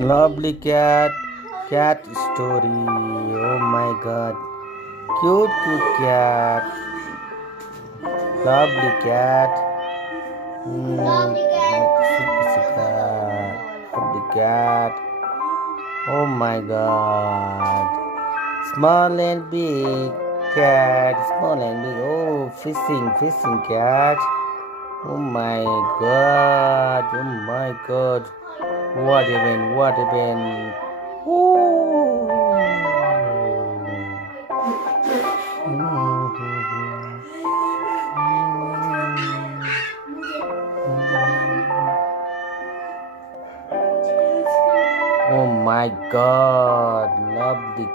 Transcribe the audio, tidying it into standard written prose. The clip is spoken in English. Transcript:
Lovely cat. Cat story. Oh my god. Cute, cute cat. Lovely cat. Cat. Lovely cat. Oh my god. Small and big cat. Small and big. Oh, fishing cat. Oh my god. Oh my god. What happened? What happened? Ooh. Oh my god.